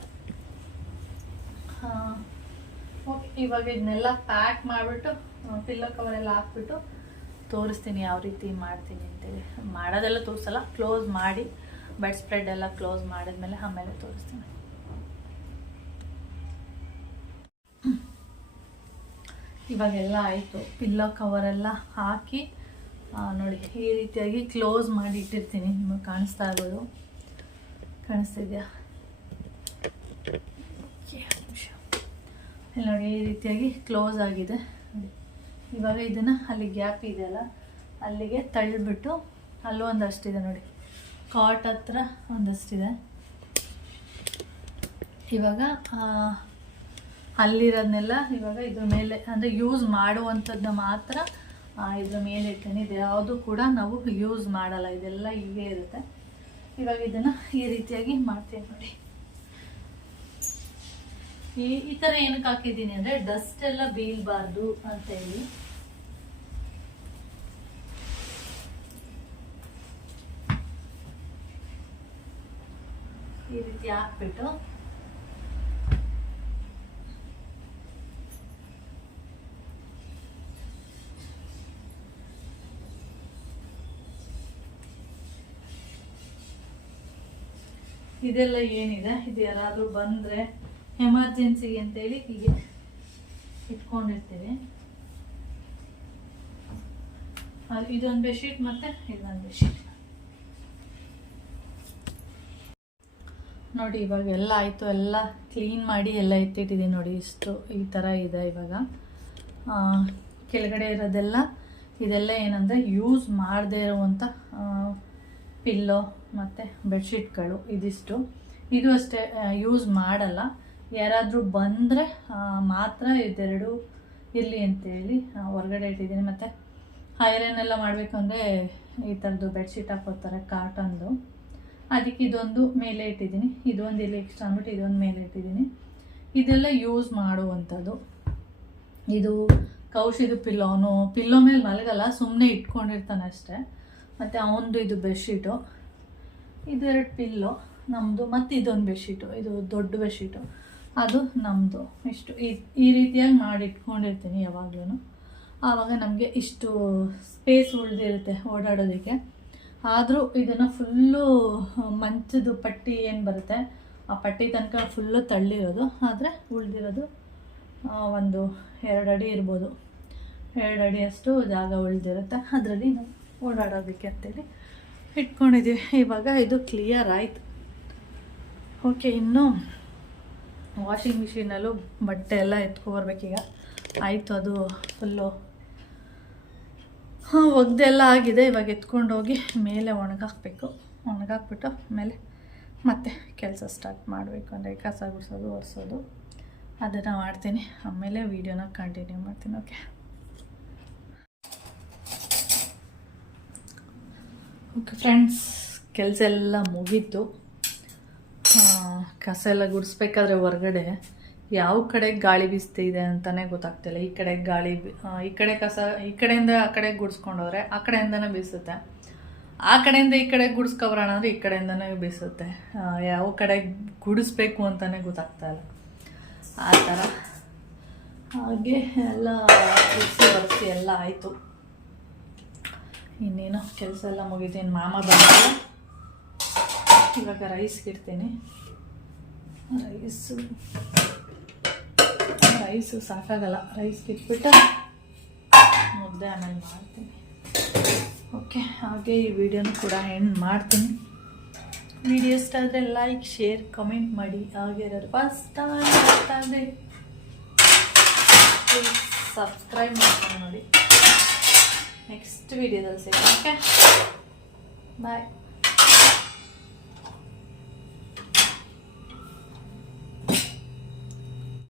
ಓಕೆ, ಇವಾಗ ಇದನ್ನೆಲ್ಲ ಪ್ಯಾಕ್ ಮಾಡಿಬಿಟ್ಟು ಪಿಲ್ಲೋ ಕವರೆಲ್ಲ ಹಾಕ್ಬಿಟ್ಟು ತೋರಿಸ್ತೀನಿ ಯಾವ ರೀತಿ ಮಾಡ್ತೀನಿ ಅಂತೇಳಿ. ಮಾಡೋದೆಲ್ಲ ತೋರಿಸಲ್ಲ, ಕ್ಲೋಸ್ ಮಾಡಿ ಬೆಡ್ ಸ್ಪ್ರೆಡ್ ಎಲ್ಲ ಕ್ಲೋಸ್ ಮಾಡಿದ್ಮೇಲೆ ಆಮೇಲೆ ತೋರಿಸ್ತೀನಿ. ಇವಾಗೆಲ್ಲ ಆಯಿತು, ಪಿಲ್ಲೋ ಕವರೆಲ್ಲ ಹಾಕಿ ನೋಡಿ ಈ ರೀತಿಯಾಗಿ ಕ್ಲೋಸ್ ಮಾಡಿ ಇಟ್ಟಿರ್ತೀನಿ. ನಿಮಗೆ ಕಾಣಿಸ್ತಾ ಇರೋದು, ಕಾಣಿಸ್ತಿದ್ಯಾ? ಇಲ್ಲಿ ನೋಡಿ ಈ ರೀತಿಯಾಗಿ ಕ್ಲೋಸ್ ಆಗಿದೆ. ಇವಾಗ ಇದನ್ನು ಅಲ್ಲಿ ಗ್ಯಾಪ್ ಇದೆಯಲ್ಲ ಅಲ್ಲಿಗೆ ತಳ್ಳಿಬಿಟ್ಟು, ಅಲ್ಲೂ ಒಂದಷ್ಟಿದೆ ನೋಡಿ, ಕಾಟ್ ಹತ್ರ ಒಂದಷ್ಟಿದೆ. ಇವಾಗ ಅಲ್ಲಿರೋದನ್ನೆಲ್ಲ ಇವಾಗ ಇದ್ರ ಮೇಲೆ, ಅಂದರೆ ಯೂಸ್ ಮಾಡುವಂಥದ್ದನ್ನ ಮಾತ್ರ ಇದ್ರ ಮೇಲೆ ಇಡ್ತೀನಿ. ಇದು ಯಾವುದು ಕೂಡ ನಾವು ಯೂಸ್ ಮಾಡಲ್ಲ, ಇದೆಲ್ಲ ಹೀಗೆ ಇರುತ್ತೆ. ಇವಾಗ ಇದನ್ನು ಈ ರೀತಿಯಾಗಿ ಮಾಡ್ತೀನಿ ನೋಡಿ. ಈ ಥರ ಏನಕ್ಕೆ ಹಾಕಿದ್ದೀನಿ ಅಂದರೆ ಡಸ್ಟ್ ಎಲ್ಲ ಬೀಳಬಾರ್ದು ಅಂತೇಳಿ. ಈ ರೀತಿ ಹಾಕ್ಬಿಟ್ಟು ಇದೆಲ್ಲ ಏನಿದೆ, ಇದು ಯಾರಾದರೂ ಬಂದರೆ ಎಮರ್ಜೆನ್ಸಿಗೆ ಅಂತೇಳಿ ಹೀಗೆ ಇಟ್ಕೊಂಡಿರ್ತೀವಿ. ಇದೊಂದು ಬೆಡ್ಶೀಟ್ ಮತ್ತು ಇದೊಂದು ಬೆಡ್ಶೀಟ್ ನೋಡಿ. ಇವಾಗ ಎಲ್ಲ ಆಯಿತು, ಎಲ್ಲ ಕ್ಲೀನ್ ಮಾಡಿ ಎಲ್ಲ ಎತ್ತಿಟ್ಟಿದ್ದೀನಿ ನೋಡಿ. ಇಷ್ಟು ಈ ಥರ ಇದೆ. ಇವಾಗ ಕೆಳಗಡೆ ಇರೋದೆಲ್ಲ ಇದೆಲ್ಲ ಏನಂದರೆ ಯೂಸ್ ಮಾಡದೇ ಇರುವಂಥ ಪಿಲ್ಲೋ ಮತ್ತು ಬೆಡ್ಶೀಟ್ಗಳು ಇದಿಷ್ಟು. ಇದು ಅಷ್ಟೇ ಯೂಸ್ ಮಾಡಲ್ಲ, ಯಾರಾದರೂ ಬಂದರೆ ಮಾತ್ರ ಇದೆರಡು ಇರಲಿ ಅಂತೇಳಿ ಹೊರಗಡೆ ಇಟ್ಟಿದ್ದೀನಿ. ಮತ್ತು ಐರನ್ ಎಲ್ಲ ಮಾಡಬೇಕು ಅಂದರೆ ಈ ಥರದ್ದು ಬೆಡ್ಶೀಟ್ ಹಾಕೋತಾರೆ ಕಾಟನ್ದು. ಅದಕ್ಕೆ ಇದೊಂದು ಮೇಲೆ ಇಟ್ಟಿದ್ದೀನಿ, ಇದೊಂದು ಇಲ್ಲಿ ಎಕ್ಸ್ಟ್ರಾ ಅಂದ್ಬಿಟ್ಟು ಇದೊಂದು ಮೇಲೆ ಇಟ್ಟಿದ್ದೀನಿ. ಇದೆಲ್ಲ ಯೂಸ್ ಮಾಡುವಂಥದ್ದು. ಇದು ಕೌಶಿದು ಪಿಲ್ಲೋ ಮೇಲೆ ಮಲಗಲ್ಲ, ಸುಮ್ಮನೆ ಇಟ್ಕೊಂಡಿರ್ತಾನೆ ಅಷ್ಟೇ. ಮತ್ತು ಅವನದು ಇದು ಬೆಡ್ಶೀಟು, ಇದೆರಡು ಪಿಲ್ಲೋ ನಮ್ಮದು, ಮತ್ತು ಇದೊಂದು ಬೆಡ್ಶೀಟು, ಇದು ದೊಡ್ಡ ಬೆಡ್ಶೀಟು, ಅದು ನಮ್ಮದು. ಇಷ್ಟು ಈ ರೀತಿಯಾಗಿ ಮಾಡಿ ಇಟ್ಕೊಂಡಿರ್ತೀನಿ ಯಾವಾಗಲೂ. ಆವಾಗ ನಮಗೆ ಇಷ್ಟು ಸ್ಪೇಸ್ ಉಳಿದಿರುತ್ತೆ ಓಡಾಡೋದಕ್ಕೆ. ಆದರೂ ಇದನ್ನು ಫುಲ್ಲು ಮಂಚದ ಪಟ್ಟಿ ಏನು ಬರುತ್ತೆ ಆ ಪಟ್ಟಿ ತನಕ ಫುಲ್ಲು ತಳ್ಳಿರೋದು, ಆದರೆ ಉಳಿದಿರೋದು ಒಂದು 2 ಅಡಿ ಇರ್ಬೋದು, 2 ಅಡಿ ಅಷ್ಟು ಜಾಗ ಉಳಿದಿರುತ್ತೆ. ಅದರಲ್ಲಿ ನಾವು ಓಡಾಡೋದಕ್ಕೆ ಅಂತೇಳಿ ಇಟ್ಕೊಂಡಿದ್ದೀವಿ. ಇವಾಗ ಇದು ಕ್ಲಿಯರ್ ಆಯಿತು. ಓಕೆ, ಇನ್ನು ವಾಷಿಂಗ್ ಮಿಷಿನಲ್ಲೂ ಬಟ್ಟೆ ಎಲ್ಲ ಎತ್ಕೊಬರ್ಬೇಕೀಗ. ಆಯಿತು, ಅದು ಫುಲ್ಲು ಒಗ್ದೆಲ್ಲ ಆಗಿದೆ. ಇವಾಗ ಎತ್ಕೊಂಡು ಹೋಗಿ ಮೇಲೆ ಒಣಗಾಕಬೇಕು. ಒಣಗಾಕ್ಬಿಟ್ಟು ಆಮೇಲೆ ಮತ್ತೆ ಕೆಲಸ ಸ್ಟಾರ್ಟ್ ಮಾಡಬೇಕು. ಅಂದರೆ ಕಸ ಗುಡಿಸೋದು, ಒರೆಸೋದು ಅದನ್ನು ಮಾಡ್ತೀನಿ. ಆಮೇಲೆ ವೀಡಿಯೋನ ಕಂಟಿನ್ಯೂ ಮಾಡ್ತೀನಿ. ಓಕೆ ಫ್ರೆಂಡ್ಸ್, ಕೆಲಸ ಎಲ್ಲ ಮುಗೀತು. ಕಸ ಎಲ್ಲ ಗುಡಿಸ್ಬೇಕಾದ್ರೆ ಹೊರಗಡೆ ಯಾವ ಕಡೆ ಗಾಳಿ ಬೀಸ್ತಿದೆ ಅಂತಲೇ ಗೊತ್ತಾಗ್ತಿಲ್ಲ. ಈ ಕಡೆ ಗಾಳಿ, ಈ ಕಡೆ ಕಸ ಈ ಕಡೆಯಿಂದ ಆ ಕಡೆ ಗುಡಿಸ್ಕೊಂಡವ್ರೆ, ಆ ಕಡೆಯಿಂದನೇ ಬೀಸುತ್ತೆ. ಆ ಕಡೆಯಿಂದ ಈ ಕಡೆ ಗುಡಿಸ್ಕೊಬರೋಣ ಅಂದರೆ ಈ ಕಡೆಯಿಂದನೇ ಬೀಸುತ್ತೆ. ಯಾವ ಕಡೆ ಗುಡಿಸ್ಬೇಕು ಅಂತಲೇ ಗೊತ್ತಾಗ್ತಾ ಇಲ್ಲ. ಆ ಥರ ಹಾಗೆ ಎಲ್ಲ ಒರೆಸಿ ಎಲ್ಲ ಆಯಿತು. ಇನ್ನೇನು ಕೆಲಸ ಎಲ್ಲ ಮುಗಿತು. ಇನ್ನು ಮಾಮ ಬಂದರೆ ಇವಾಗ ರೈಸ್ಗೆ ಇಡ್ತೀನಿ. ರೈಸು ಸಾಕಾಗಲ್ಲ, ರೈಸ್ಗೆ ಇಟ್ಬಿಟ್ಟು ಮುದ್ದೆ ಆಮೇಲೆ ಮಾಡ್ತೀನಿ. ಓಕೆ, ಹಾಗೆ ಈ ವಿಡಿಯೋನು ಕೂಡ ಎಂಡ್ ಮಾಡ್ತೀನಿ. ವಿಡಿಯೋ ಇಷ್ಟ ಆದರೆ ಲೈಕ್, ಶೇರ್, ಕಮೆಂಟ್ ಮಾಡಿ. ಹಾಗೆ ಫಸ್ಟ್ ಟೈಮ್ ಮಾಡ್ತಾ ಇದ್ದೆ ಸಬ್ಸ್ಕ್ರೈಬ್ ಮಾಡ್ಕೊಂಡು ನೋಡಿ. ನೆಕ್ಸ್ಟ್ ವಿಡಿಯೋದಲ್ಲಿ ಸಿಗೋಣ. ಓಕೆ, ಬಾಯ್.